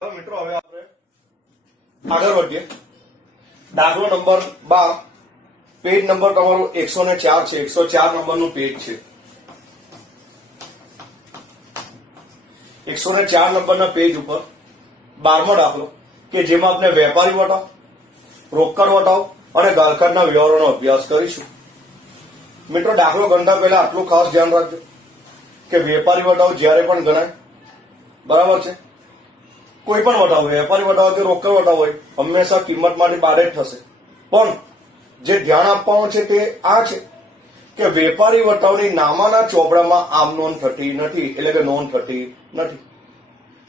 મિત્રો હવે આપણે આગળ વધીએ. દાખલો નંબર 12, પેજ નંબર તમારું 104 છે. 104 નંબરનું પેજ છે. 104 નંબરના પેજ ઉપર 12મો દાખલો કે જેમાં આપણે વેપારી વટાવ, રોકડ વટાવ અને ગાળખાના વ્યવહારોનો અભ્યાસ કરીશું. મિત્રો દાખલો ગણતા પહેલા આટલું ખાસ ધ્યાન રાખજો કે વેપારી વટાવ જ્યારે પણ ગણાય, બરાબર છે, કોઈ પણ વટાવ હોય, વેપારી વટાવ કે રોકડ વટાવ હોય, હંમેશા કિંમત માટે બાદ જ થશે. પણ જે ધ્યાન આપવાનું છે તે આ છે કે વેપારી વટાવની નામાના ચોપડામાં આમ નોંધ થતી નથી, એટલે કે નોંધ થતી નથી.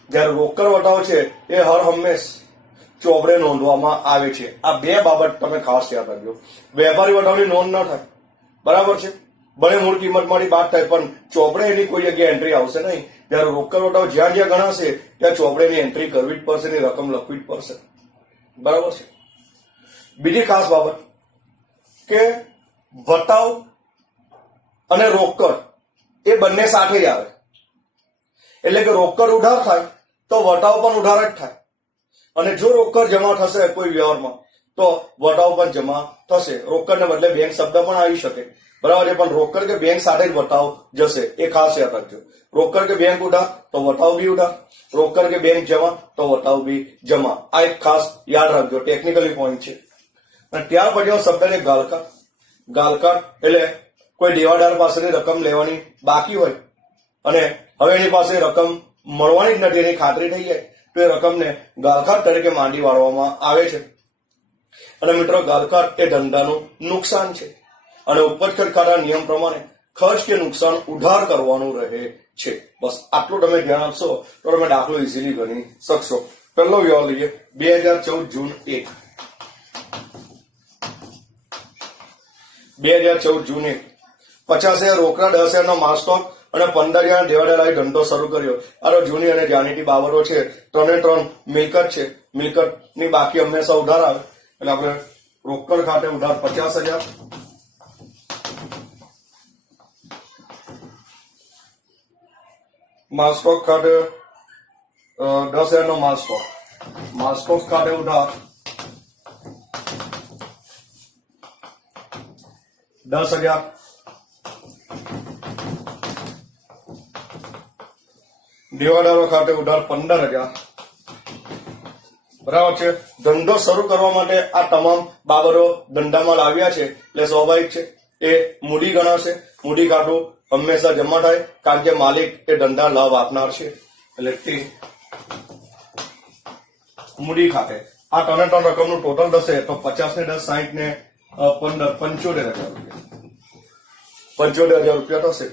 જ્યારે રોકડ વટાવ છે એ હર હંમેશ ચોપડે નોંધવામાં આવે છે. આ બે બાબત તમે ખાસ યાદ રાખજો. વેપારી વટાવની નોંધ ન થાય, બરાબર છે, ભલે મૂળ કિંમતમાંથી બાદ થાય, પણ ચોપડે એની કોઈ જગ્યાએ એન્ટ્રી આવશે નહીં. જ્યારે રોકડ વટાવ જ્યાં જ્યાં ગણાશે ત્યાં ચોપડેની એન્ટ્રી કરવી જ પડશે, એની રકમ લખવી જ પડશે, બરાબર છે. બીજી ખાસ બાબત કે વટાવ અને રોકડ એ બંને સાથે જ આવે. એટલે કે રોકડ ઉધાર થાય તો વટાવ પણ ઉધાર જ થાય, અને જો રોકડ જમા થશે કોઈ વ્યવહારમાં તો વટાવ પણ જમા થશે. રોકડને બદલે બેંક શબ્દ પણ આવી શકે, બરાબર છે, પણ રોકડ કે બેંક સાથે જ વટાવ જશે, એ ખાસ યાદ રાખજો. રોકડ કે બેંક ઉધાર તો વટાવ બી ઉધાર, રોકડ કે બેંક જમા તો વટાવ બી જમા. આ એક ખાસ યાદ રાખજો, ટેકનિકલી પોઈન્ટ છે. અને ત્યાર પછીનો શબ્દ છે ગાળખાં. ગાળખાં એટલે કોઈ દેવાદાર પાસેની રકમ લેવાની બાકી હોય અને હવે એની પાસે રકમ મળવાની જ નથી, એની ખાતરી થઈ જાય તો એ રકમને ગાળખાં તરીકે માંડી વાળવામાં આવે છે. અને મિત્રો ગાળખાં એ ધંધાનું નુકસાન છે અને ઉપજ ખર્ચ ખાતા નિયમ પ્રમાણે ખર્ચ કે નુકસાન ઉધાર કરવાનું રહે છે. બસ આટલું તમે ધ્યાન આપશો તો તમે દાખલો ઇઝીલી ગણી શકશો. પહેલો વ્યવહાર લઈએ, 2014 જૂન 1. 2014 જૂન 1, 50,000 રોકડા, 10,000 નો માલ સ્ટોક અને 15,000 દેવાદાર ધંધો શરૂ કર્યો. આ જૂની અને જાણીતી બાબતો છે. 3 મિલકત છે. મિલકતની બાકી હંમેશા ઉધાર આવે, એટલે આપણે રોકડ ખાતે ઉધાર 50,000, માલ સ્ટોક ખાતે 10,000 નો માલ સ્ટોક ખાતે ઉધાર 10,000, દેવાદારો ખાતે ઉધાર 15,000, બરાબર છે. ધંધો શરૂ કરવા માટે આ તમામ બાબતો ધંધામાં લાવ્યા છે, એટલે સ્વાભાવિક છે એ મૂડી ગણાશે. મૂડી ખાતું હંમેશા જમા થાય, કારણ કે માલિક એ ધંધા લાભ આપનાર છે, એટલે તે મૂડી ખાતે. આ 3 રકમનું ટોટલ થશે તો 50 ને 10 60 ને 15 75,000 રૂપિયા. 75,000 રૂપિયા થશે.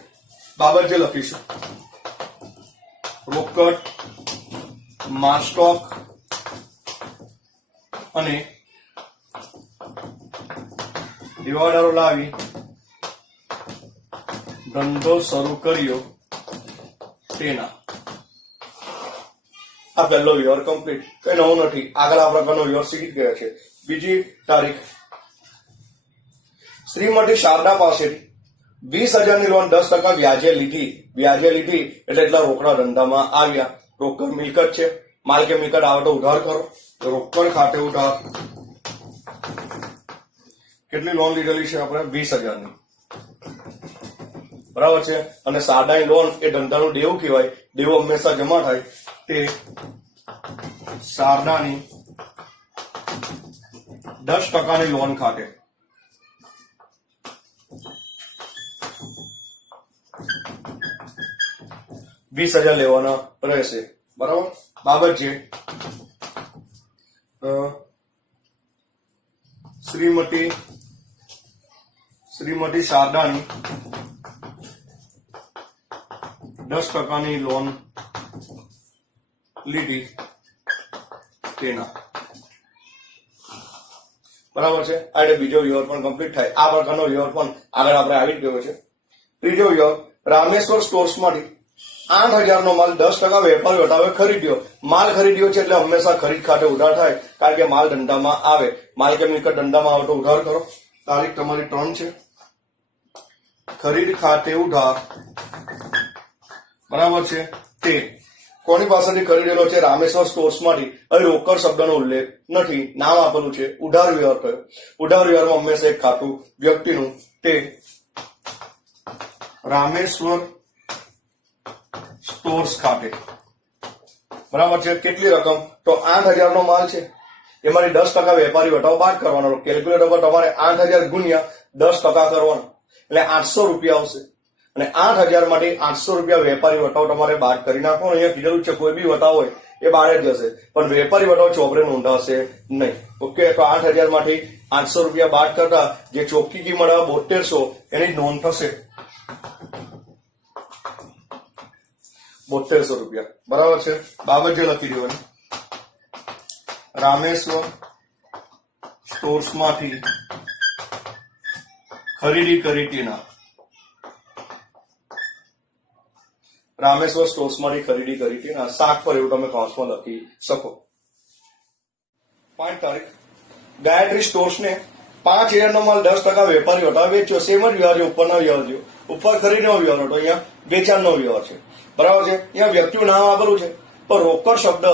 બાબત જે લખીશું, રોકડ, માલ સ્ટોક અને દેવાદારો લાવી ધંધો શરૂ કર્યો તેના. આ પહેલો વ્યવહાર કમ્પ્લીટ, કઈ નવું નથી. આગળ આ પ્રકારનો વ્યવહાર શીખી ગયા છે. બીજી તારીખ, શ્રીમતી શારદા પાસેથી 20,000 ની લોન 10% વ્યાજે લીધી એટલે એટલા રોકડા ધંધામાં આવ્યા. રોકડ મિલકત છે, માલ કે મિલકત આવે તો ઉધાર કરો. રોકડ ખાતે ઉધાર, કેટલી લોન લીધેલી છે આપણે? 20,000 ની, બરાબર છે. અને સાદાની લોન એ ધંધાનું દેવું કહેવાય. દેવું હંમેશા જમા થાય, તે સાદાની 10% લોન ખાતે 20,000 લેવાના રહેશે, બરાબર. બાબત છે શ્રીમતી શારદાની 10% લોન લીધી તેના, બરાબર છે. આ એટલે બીજો વ્યવહાર પણ કમ્પ્લીટ થાય. આ પ્રકારનો વ્યવહાર પણ આગળ આપણે આવી ગયો છે. ત્રીજો વ્યવહાર, રામેશ્વર સ્ટોર્સમાંથી 8,000 નો માલ 10% વેપારી વટાવે ખરીદ્યો. માલ ખરીદ્યો છે એટલે હંમેશા ખરીદ ખાતે ઉધાર થાય, કારણ કે માલ ધંધામાં આવે. માલ કે મિલકત ધંધામાં આવે તો ઉધાર કરો. તારીખ તમારી 3 છે. ખરીદ ખાતે ઉધાર, બરાબર છે, તે કોની પાસેથી ખરીદેલો છે? રામેશ્વર સ્ટોર્સમાંથી. અહીં રોકડ શબ્દનો ઉલ્લેખ નથી, નામ આપેલું છે, ઉધાર વ્યવહાર થયો. ઉધાર વ્યવહારમાં હંમેશા એક ખાતું વ્યક્તિનું, તે રામેશ્વર સ્ટોર્સ ખાતે. બરાબર છે. કેટલી રકમ? તો 8,000 નો માલ છે, એમાંથી 10% વેપારી વટાવ બાદ કરવાનો. કેલ્ક્યુલેટર પર તમારે 8,000 ગુણ્યા 10% કરવાનો, એટલે 800 રૂપિયા આવશે. અને 8,000 માંથી 800 રૂપિયા વેપારી વટાવ તમારે બાદ કરી નાખો. અહીંયા કીધેલું છે કોઈ બી વટાવ હોય એ બહાર જ જશે, પણ વેપારી વટાવ ચોપડે નોંધાશે નહીં. ઓકે, તો 8,000 માંથી 800 રૂપિયા બાદ કરતા જે ચોખ્ખી કિંમત 7200 એની નોંધ થશે. 7200 રૂપિયા. બરાબર છે. બાબત જે લખી દેવાની, રામેશ્વર સ્ટોર્સમાંથી ખરીદી કરી તેના. રામેશ્વર સ્ટોર્સમાંથી ખરીદી કરી તેના શાક પર, એવું તમે કૌંસમાં લખી શકો. 5 તારીખ, ગાયત્રી સ્ટોર્સને 5,000 નો માલ 10% વેપારી વટાવ વેચ્યો. સેમ જ વ્યવહાર છે, ઉપરના વ્યવહાર છે. ઉપર ખરીદનો વ્યવહાર હતો, અહીંયા વેચાણનો વ્યવહાર છે. બરાબર છે. અહીંયા વ્યક્તિનું નામ આપેલું છે, પણ રોકડ શબ્દ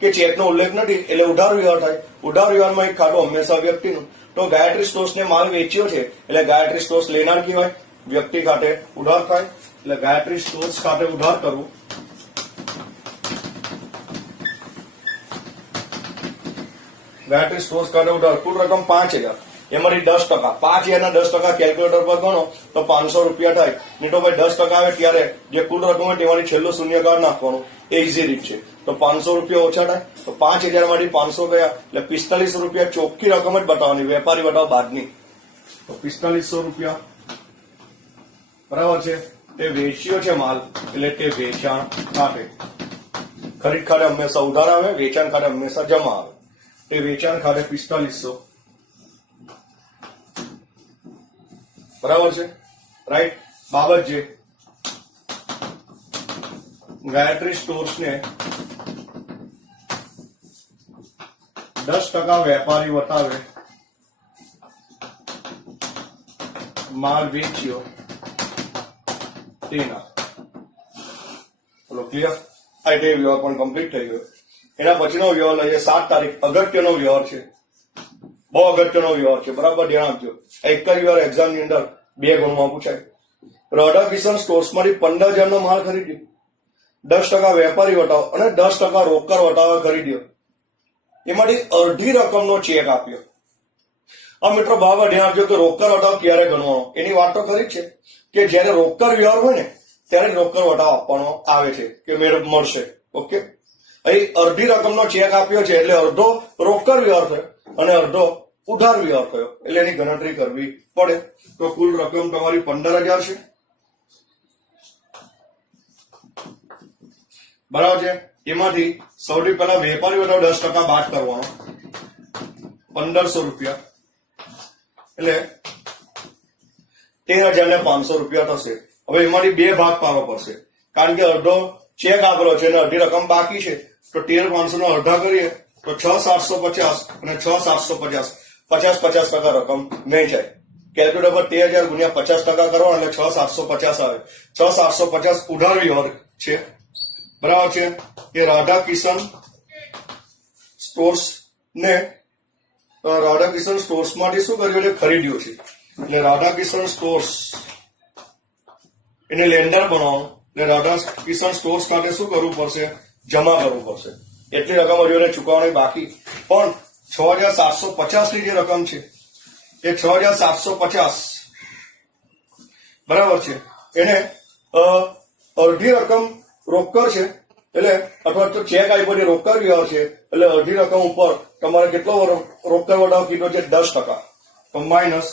કે ચેકનો ઉલ્લેખ નથી, એટલે ઉધાર વ્યવહાર થાય. ઉધાર વ્યવહારમાં એક ખાતું હંમેશા વ્યક્તિનું. તો ગાયત્રી સ્ટોર્સને માલ વેચ્યો છે, એટલે ગાયત્રી સ્ટોર્સ લેનાર કહેવાય. વ્યક્તિ ખાતે ઉધાર થાય, એટલે ગાયત્રી સ્ટોર્સ ખાતે ઉધાર કરવું. ગાયત્રી સ્ટોર્સ ખાતે ઉધાર. કુલ રકમ 5,000, એમાંથી 10%. 5,000 ના 10% કેલ્ક્યુલેટર પર ગણો તો 500 રૂપિયા થાય. નહીં તો ભાઈ 10% આવે ત્યારે જે કુલ રકમ હોય તેમાંથી છેલ્લું શૂન્ય કાઢ નાખવાનું. એ ઇઝી રીત છે. તો 500 રૂપિયા ઓછા થાય, તો 5,000 માંથી 500 ગયા, એટલે 4500 રૂપિયા ચોખ્ખી રકમ જ બતાવવાની, વેપારી વટાવ બાદની. તો 4500 રૂપિયા. બરાબર છે. તે વેચ્યો છે માલ, એટલે તે વેચાણ ખાતે. ખરીદ ખાતે હંમેશા ઉધાર આવે, વેચાણ ખાતે હંમેશા જમા આવે. તે વેચાણ ખાતે 4500. બરાબર છે. રાઈટ. બાબત જે ગાયત્રી સ્ટોર્સને 10% વેપારી વટાવે માલ વેચ્યો તેના. બોલો ક્લિયર? આ તે વ્યવહાર પણ કમ્પ્લીટ થઈ ગયો. એના પછીનો વ્યવહાર લઈએ 7 તારીખ. અગત્યનો વ્યવહાર છે, બહુ અગત્યનો વ્યવહાર છે. બરાબર ધ્યાન આપજો. એક જ વ્યવહાર એક્ઝામની અંદર 2 ગુણમાં પૂછાય. રાધા કિશન સ્ટોર્સમાંથી 15,000 નો માલ ખરીદ્યો. 10% વેપારી વટાવ અને 10% રોકડ વટાવે ખરીદ્યો. એમાંથી અડધી રકમનો ચેક આપ્યો. આ મિત્રો બાબા ધ્યાન આપજો કે રોકડ વટાવ ક્યારે ગણવાનો, એની વાત તો ખરી છે કે જયારે રોકડ વ્યવહાર હોય ને ત્યારે જ રોકડ વટાવ આપવાનો આવે છે કે મેળવ મળશે. ઓકે, અહીં અડધી રકમનો ચેક આપ્યો છે, એટલે અડધો રોકડ વ્યવહાર થયો અને અડધો ઉધાર વ્યવહાર થયો, એટલે એની ગણતરી કરવી પડે. તો કુલ રકમ તમારી 15,000 છે. બરાબર છે. એમાંથી સૌથી પહેલા વેપારી વટાવ 10% બાદ કરવાનો, 1,500 રૂપિયા, એટલે 13,500 રૂપિયા થશે. હવે એમાંથી 2 ભાગ પાડવો પડશે, કારણ કે અડધો ચેક આપેલો છે અને અડધી રકમ બાકી છે. તો 13,500 નો અડધા કરીએ તો 6,750 અને 6,750, 50% રકમ વહેંચાય. કેલ્ક્યુલેટર પર 13,000 ગુણ્યા 50% કરવાનો એટલે 6,750 આવે. 6,750 ઉધાર વ્યવહાર છે. બરાબર છે. એ રાધા કિશન સ્ટોર્સ ને રાધા કિશન સ્ટોર્સ માંથી શું કર્યું? એટલે ખરીદ્યું છે. એટલે રાધા કિશન સ્ટોર્સ એને લેન્ડર બનાવવાનું, એટલે રાધા કિશન સ્ટોર્સ ખાતે શું કરવું પડશે? જમા કરવું પડશે. એટલી રકમ હજુ એને ચૂકવવાની બાકી. પણ 6,750 ની જે રકમ છે એ 6,750 બરાબર છે. એને અડધી રકમ રોકડ છે, એટલે અથવા તો ચેક આપ્યો છે, રોકડ વ્યવહાર છે, એટલે અડધી રકમ ઉપર તમારે કેટલો રોકડ વટાવ કીધો છે? 10%. તો માઇનસ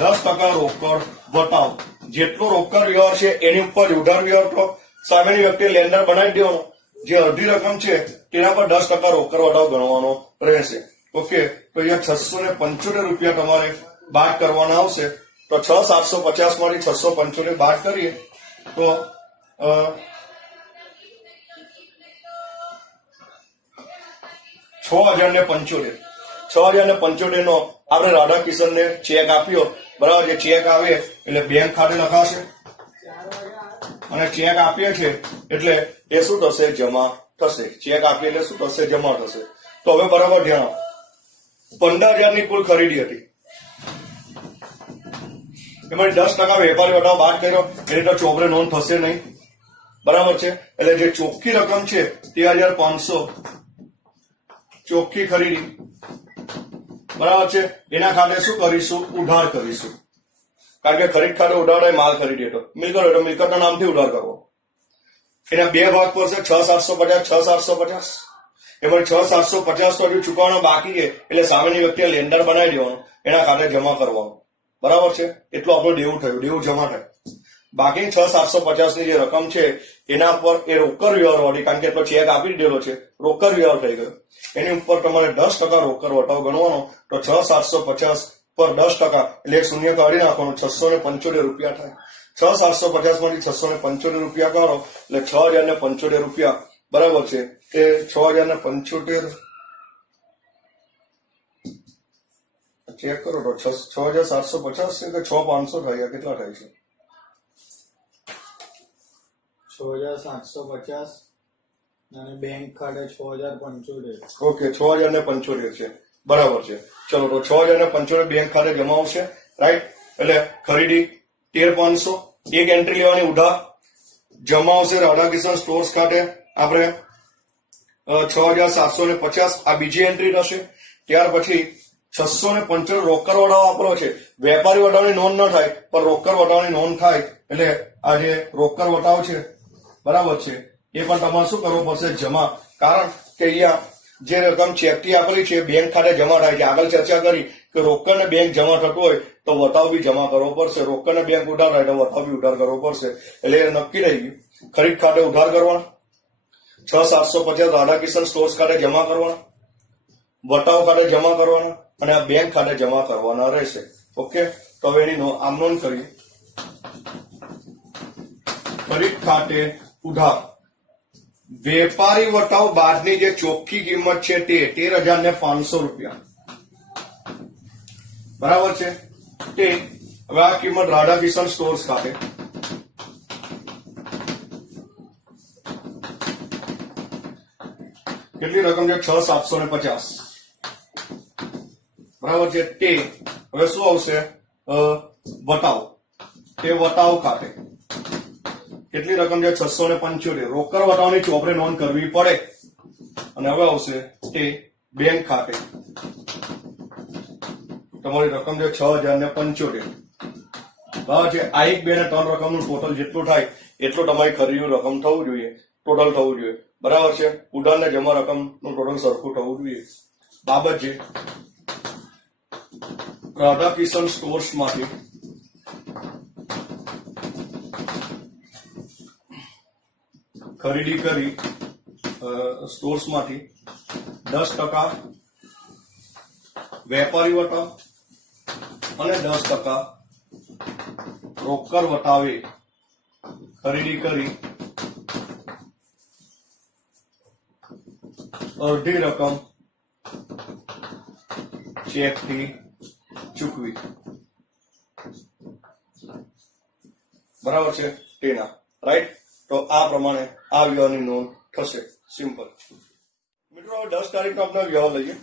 10% રોકડ વટાવ. જેટલો રોકડ વ્યવહાર છે એની ઉપર ઉધાર વ્યવહાર તો સામેની વ્યક્તિએ લેન્ડર બનાવી દેવાનો. જે અડધી રકમ છે તેના પર 10% રોકડ વટાવ ગણવાનો રહેશે. ઓકે, તો અહીંયા 675 રૂપિયા તમારે બાદ કરવાના આવશે. તો 6,750 માંથી 675 બાદ કરીએ તો 6,075. 6,075 નો આપણે રાધા કિશનને ચેક આપ્યો. બરાબર, જે ચેક આવે એટલે બેંક ખાતે લખાશે. અને ચેક આપીએ છીએ એટલે એ શું થશે? જમા થશે. ચેક આપીએ એટલે શું થશે? જમા થશે. તો હવે બરાબર ધ્યાન આપો. 15,000 ની કુલ ખરીદી હતી, એમાં 10% વેપારી વટાવ બાદ કર્યો એની તો ચોપડે નોંધ થશે નહીં. બરાબર છે? એટલે જે ચોખ્ખી રકમ છે 13,500 ચોખ્ખી ખરીદી, બરાબર છે, એના ખાતે શું કરીશું? ઉધાર કરીશું. કારણ કે ખરીદ ખાતે ઉધાર હોય માલ ખરીદી હતો, મિલકત હોય તો મિલકતના નામથી ઉધાર કરવો. એના બે ભાગ પડશે, 6,750 6,750. એમાં 6,750 તો હજુ ચૂકવવાનો બાકી છે એટલે સામેની વ્યક્તિએ લેન્ડર બનાવી દેવાનું, એના ખાતે જમા કરવાનું. બરાબર છે? એટલું આપણું દેવું થયું, દેવું જમા થાય. બાકી 6,750 ની જે રકમ છે એના પર એ રોકડ વ્યવહાર વાળી, કારણ કે એટલો ચેક આપી દીધેલો છે, રોકડ વ્યવહાર થઈ ગયો. એની ઉપર તમારે 10% રોકડ વટાવ ગણવાનો. તો 6,750 પર 10% એટલે એક શૂન્ય કાઢી નાખવાનું, 675 રૂપિયા થાય. 6,750 માંથી 675 રૂપિયા કરો એટલે 6,075 રૂપિયા. બરાબર છે? એ 6,075 ચેક કરો તો 6,750 છે કે 6,500 થાય? કેટલા થાય છે? 6,750 અને બેંક ખાતે 6,075. ઓકે, 6,075 છે. બરાબર છે. ચલો, તો 6,075 બેંક ખાતે જમા આવશે. રાઈટ? એટલે ખરીદી 13,500, એક એન્ટ્રી લેવાની ઉધાર, જમા આવશે રાધાકિશન સ્ટોર્સ ખાતે આપણે 6,750. આ બીજી એન્ટ્રી થશે. ત્યાર પછી 675 રોકડ વટાવ વાપરો છે. વેપારી વટાવની નોંધ ન થાય પણ રોકડ વટાવની નોંધ થાય એટલે આ જે રોકડ વટાવ છે, બરાબર છે, એ પણ તમારે શું કરવું પડશે? જમા. કારણ કે અહીંયા જે રકમ ચેકથી આપેલી છે બેંક ખાતે જમા થાય છે. આગળ ચર્ચા કરી કે રોકડ ને બેંક જમા થતું હોય તો વટાવ બી જમા કરવો પડશે, રોકડ ને બેંક ઉધાર થાય તો વટાવ બી ઉધાર કરવો પડશે. એટલે એ નક્કી રહી ગયું. ખરીદ ખાતે ઉધાર કરવાના, 6,750 રાધાકિશન સ્ટોર્સ ખાતે જમા કરવાના, વટાવ ખાતે જમા કરવાના અને આ બેંક ખાતે જમા કરવાના રહેશે. ઓકે, તો હવે એની આમ નોંધ કરીએ. ખરીદ ખાતે ઉધાર, વેપારી વટાવ બાદની જે ચોખ્ખી કિંમત છે તે 13,500 રૂપિયા. બરાબર છે? તે હવે આ કિંમત રાધાકિશન સ્ટોર્સ ખાતે કેટલી રકમ છે? 6,750. બરાબર છે? તે હવે શું આવશે? વટાવ. તે વટાવ ખાતે કેટલી રકમ છે? 675. રોકડ વટાવની ચોપડે નોંધ કરવી પડે. અને હવે આવશે તે બેંક ખાતે તમારી રકમ છે 6,075. બરાબર છે? આ 1, 2 અને 3 રકમનું ટોટલ જેટલું થાય એટલું તમારી ખરીદનું રકમ થવું જોઈએ, ટોટલ થવું જોઈએ. બરાબર છે? ઉધાર ને જમા રકમનું ટોટલ સરખું થવું જોઈએ. બાબત છે રાધાકિશન સ્ટોર્સ માંથી ખરીદી કરી, સ્ટોર્સ માંથી 10% વેપારી વટાવ અને 10% રોકડ વટાવે ખરીદી કરી અડધી રકમ ચેકથી ચૂકવી. બરાબર છે? તેના રાઈટ. તો આ પ્રમાણે આ વ્યવહારની નોંધ થશે. સિમ્પલ. મિત્રો, 10 તારીખનો આપણે વ્યવહાર લઈએ.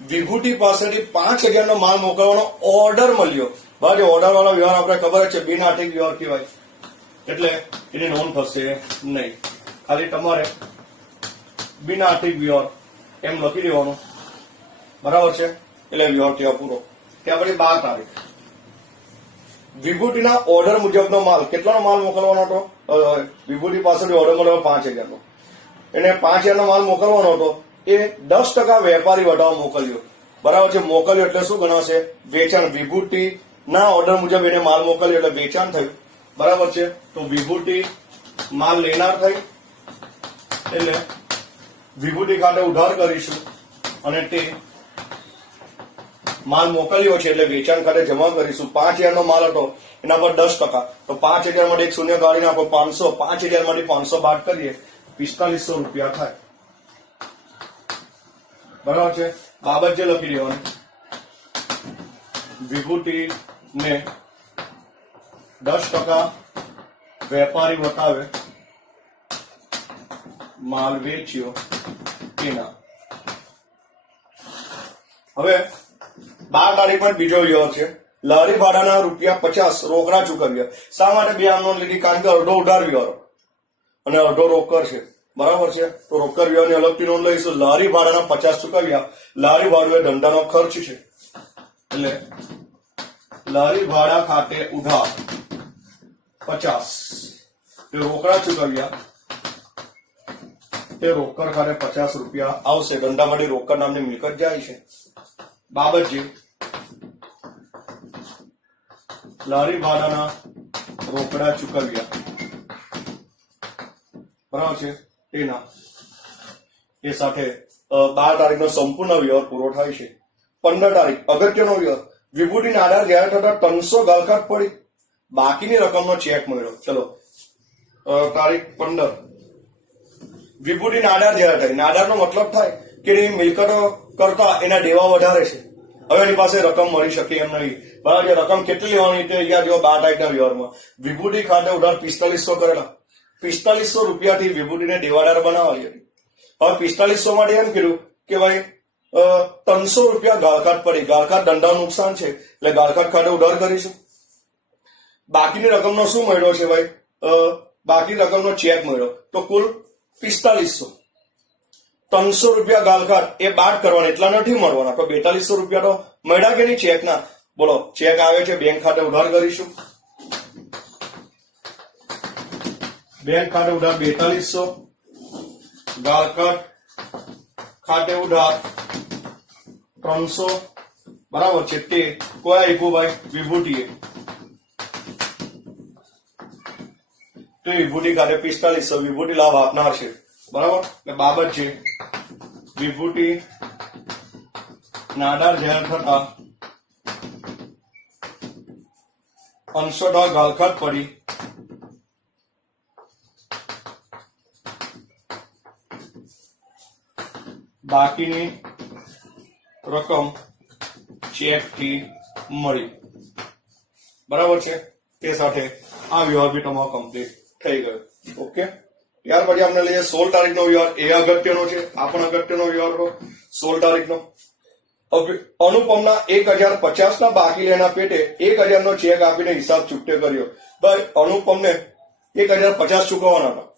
વિભૂતિ પાસેથી 5,000 નો માલ મોકલવાનો ઓર્ડર મળ્યો. બરાબર? ઓર્ડર વાળો વ્યવહાર આપણે ખબર જ છે, બિન આર્થિક વ્યવહાર કહેવાય. એટલે એની નોંધ થશે નહીં. ખાલી તમારે બિન આર્થિક વ્યવહાર એમ લખી દેવાનું. બરાબર છે? એટલે વ્યવહાર ત્યાં પૂરો. ત્યાં પછી 12 તારીખ વિભૂતિના ઓર્ડર મુજબનો માલ. કેટલાનો માલ મોકલવાનો હતો? વિભૂતિ પાસેથી ઓર્ડર મળ્યો 5,000 નો. એને 5,000 નો માલ મોકલવાનો હતો. એ 10% વેપારી વટાવ મોકલ્યો. બરાબર છે? મોકલ્યો એટલે શું ગણાશે? વેચાણ. વિભૂતિ ના ઓર્ડર મુજબ એને માલ મોકલ્યો એટલે વેચાણ થયું. બરાબર છે? તો વિભૂતિ માલ લેનાર થઈ એટલે વિભૂતિ ખાતે ઉધાર કરીશું અને તે માલ મોકલ્યો છે એટલે વેચાણ ખાતે જમા કરીશું. 5,000 નો માલ હતો એના પર 10%. તો 5,000 માંથી એક શૂન્ય કાઢી નાખો, 500. 5,000 માંથી 500 બાદ કરીએ 4,500 રૂપિયા થાય. બરાબર છે? બાબત જે લખી દેવાની, વિભૂતિ ને 10% વેપારી વટાવે માલ વેચ્યો એના. હવે 12 તારીખ પર બીજો વ્યવહાર છે. લારી ભાડાના ₹50 રોકડા ચૂકવ્યા. શા માટે બે આમ નોંધ લીધી? કારણ કે અડધો ઉધાર વ્યવહાર અને અડધો રોકડ છે. બરાબર છે? તો રોકડ વ્યવહારની અલગથી નોંધ લઈશું. લારી ભાડાના 50 ચૂકવ્યા. લારી ભાડું એ ધંધાનો ખર્ચ છે, એટલે લારી ભાડા ખાતે ઉધાર 50 તે રોકડા ચૂકવ્યા. તે રોકડ ખાતે ₹50 આવશે. ધંધામાંથી રોકડ નામની મિલકત જાય છે. બાબતજી લારી ભાડાના રોકડા ચૂકવ્યા. બરાબર છે? તેના એ સાથે 12 તારીખનો સંપૂર્ણ વ્યવહાર પૂરો થાય છે. 15 તારીખ અગત્યનો વ્યવહાર. વિભૂતિના આધાર જાહેર થતા 300 ગાલખાત પડી. બાકીની રકમનો ચેક મળ્યો. ચલો, તારીખ 15 વિભૂતિના આધાર જાહેર થાય. નાદારનો મતલબ થાય કે એની મિલકતો કરતા એના દેવા વધારે છે. હવે એની પાસે રકમ મળી શકે એમ નહીં. બરાબર? રકમ કેટલી લેવાની તે અહીંયા જો 12 તારીખના વ્યવહારમાં વિભૂતિ ખાતે ઉધાર 4500 કરેલા. 4500 રૂપિયાથી વિભૂતિને દેવાદાર બનાવવાની હતી. હવે 4500 માટે એમ કીધું કે ભાઈ 300 રૂપિયા ગાળખાત પડી. ગાળખાત ધંધાનું નુકસાન છે, એટલે ગાળખાત ખાતે ઉધાર કરીશું. બાકીની રકમનો શું મળ્યો છે ભાઈ? બાકી રકમનો ચેક મળ્યો. તો કુલ 4500. 300 રૂપિયા ગાળખાત એ બાદ કરવાના, એટલા નથી મળવાના. તો 4200 રૂપિયા તો મળ્યા કે નહીં ચેકના? બોલો, ચેક આવે છે, બેંક ખાતે ઉધાર કરીશું. બેંક ખાતે ઉધાર 4200, ગાળખાત ખાતે ઉધાર 300. બરાબર છે? તે કોઈ આપ્યું ભાઈ? વિભૂતિએ. તો વિભૂતિ ખાતે 4500. વિભૂતિ લાભ આપનાર છે. બરાબર? બાબત છે વિભૂતિ નાદાર જાહેર થતા 500 ગાળખાત પડી. બાકીની રકમ ચેક થી મળી. બરાબર છે? તે સાથે આ વ્યવહાર બી તમારો કમ્પ્લીટ થઈ ગયો. ઓકે, ત્યાર પછી આપણે લઈએ 16 તારીખનો વ્યવહાર. એ અગત્યનો છે, આ પણ અગત્યનો વ્યવહાર હતો 16 તારીખનો. અનુપમના 1050 ના બાકી લેના પેટે 1000 નો ચેક આપીને હિસાબ ચૂકતે કર્યો. ભાઈ અનુપમને 1050 ચૂકવવાના હતા,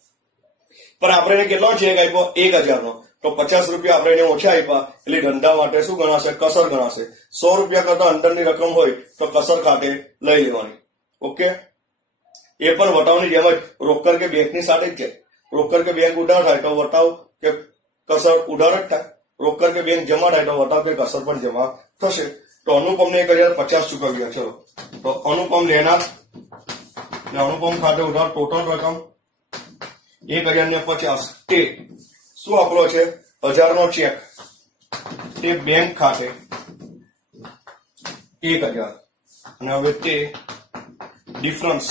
પણ આપણે એને કેટલો ચેક આપ્યો? 1000 નો. તો 50 રૂપિયા આપણે એને ઓછા આપ્યા, એટલે ધંધા માટે શું ગણાશે? કસર ગણાશે. 100 રૂપિયા કરતા અંદરની રકમ હોય તો કસર ખાતે લઈ લેવાની. ઓકે, એ પણ વટાવની જેમ જ રોકડ કે બેંકની સાથે જ છે. રોકડ કે બેંક ઉધાર થાય તો વટાવ કે કસર ઉધાર જ થાય. રોકડ કે બેંક જમા થાય તો વટાવ કે કસર પણ જમા થશે. તો અનુપમને 1050 ચૂકવ્યા. ચલો, તો અનુપમ લેનાર ને અનુપમ ખાતે ઉધાર ટોટલ રકમ 1050. તે શું આપણો છે? 1000 નો ચેક. તે બેંક ખાતે 1000. અને હવે તે ડિફરન્સ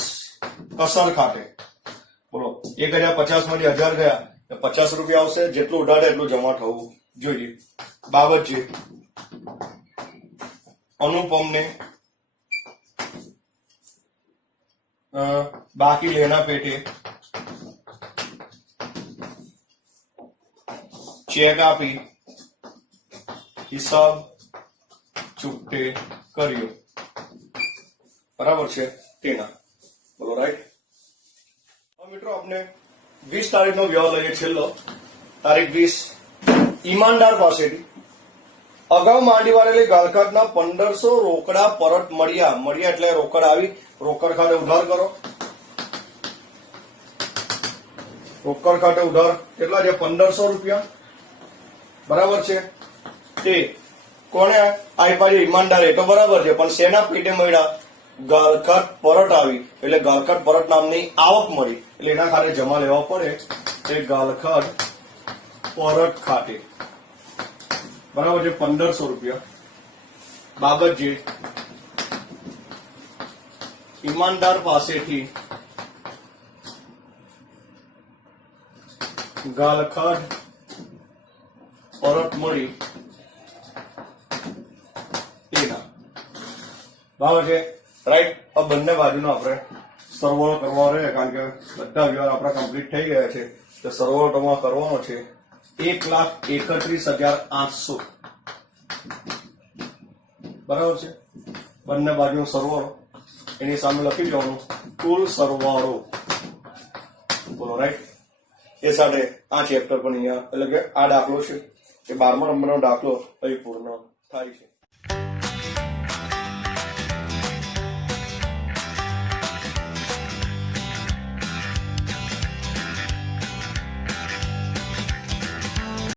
કસર ખાતે. બોલો, 1050 માંથી 1000 ગયા, 50 રૂપિયા આવશે. જેટલું ઉધાર એટલું જમા થવું જોઈએ. બાબત છે અનુપમને બાકી લેના પેટે ચેક આપી હિસાબ ચૂકતે કર્યો. બરાબર છે? તેના બોલો, રાઈટ. મિત્રો આપણે 20 તારીખનો વ્યવહાર લઈએ. છેલ્લો તારીખ 20. ઈમાનદાર પાસેથી અગાઉ માંડી વાળેલી ગાળખાતના 1500 રોકડા પરત મળ્યા એટલે રોકડ આવી. રોકડ ખાતે ઉધાર કરો. રોકડ ખાતે ઉધાર કેટલા છે? 1500 રૂપિયા. બરાબર છે? તે કોને આપ્યા છે? ઈમાનદારે. તો બરાબર છે, પણ શેના પેટે મળ્યા? ગાળખાત પરત આવી, એટલે ગાળખાત પરત નામની આવક મળી, એટલે એના ખાતે જમા લેવા પડે. તે ગાળખાત પરત ખાતે. બરાબર છે? 1500 રૂપિયા. બાબત છે ઈમાનદાર પાસેથી ગાળખાત પરત મળી એના. બરાબર છે? રાઈટ. આ બંને બાજુનો આપણે સરવાળો કરવાનો રહે, કારણ કે બધા વ્યવહાર આપણા કમ્પ્લીટ થઈ ગયા છે. તો સરવાળો તમારે કરવાનો છે 1,31,800. બરાબર છે. બંને બાજુનો સરવાળો, એની સામે લખી દેવાનું કુલ સરવાળો. બોલો રાઈટ. એ સાથે આ ચેપ્ટર પણ અહીંયા, એટલે કે આ દાખલો છે એ 12મા નંબરનો દાખલો અહીં પૂર્ણ થાય છે.